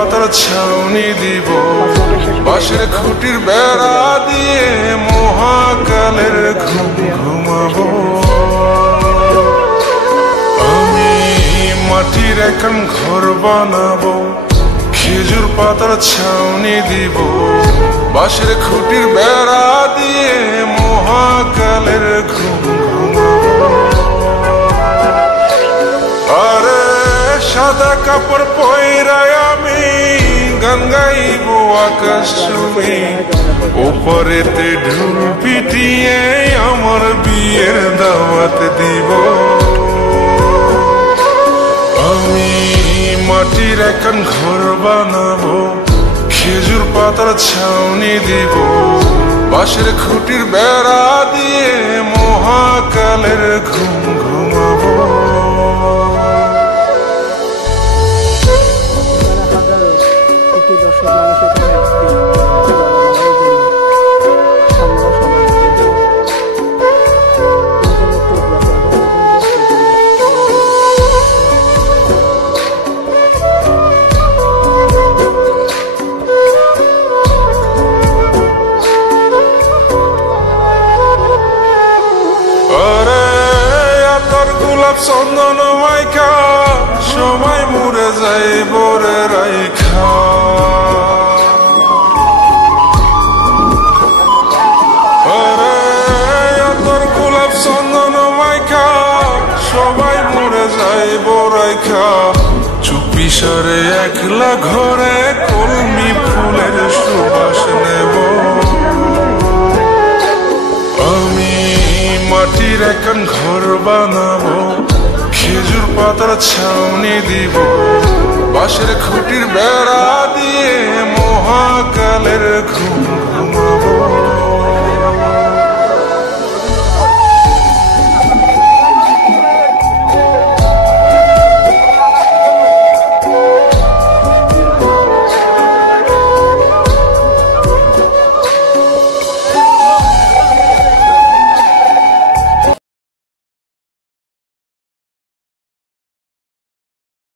পাতার ছাউনি দিব, বাঁশের খুঁটির বেড়া দিয়ে মহাকালের ঘুম ঘুমাবো। আমি মাটির এখন ঘর বানাবো, খেজুর পাতার ছাউনি দিব, বাঁশের খুঁটির বেড়া দিয়ে মহাকালের ঘুম ঘুমাবো। আরে সাদা কাপড় পয়রায় আমি গান গাইব আকাশ ছুঁয়ে, ওপরেতে ঢোল পিটিয়ে আমার বিয়ের দাওয়াত দিব। আমি মাটির এখন ঘর বানাবো, খেজুর পাতার ছাউনি দিব, বাঁশের খুঁটির বেড়া দিয়ে মহাকালের ঘুম ঘুমাবো। চন্দন মাইকা সময় মরে যাই বরে রাইখা, তোর গোলাপ চন্দন মাইকা সময় মরে যাই বরাইখা, চুপি সারে একলা ঘরে কলমি ফুলের সুবাস নেব। আমি মাটির এখন ঘর বানাবো, খেজুর পাতার ছাউনি দিব, বাঁশের খুঁটির বেড়া দিয়ে মহাকালের ঘুম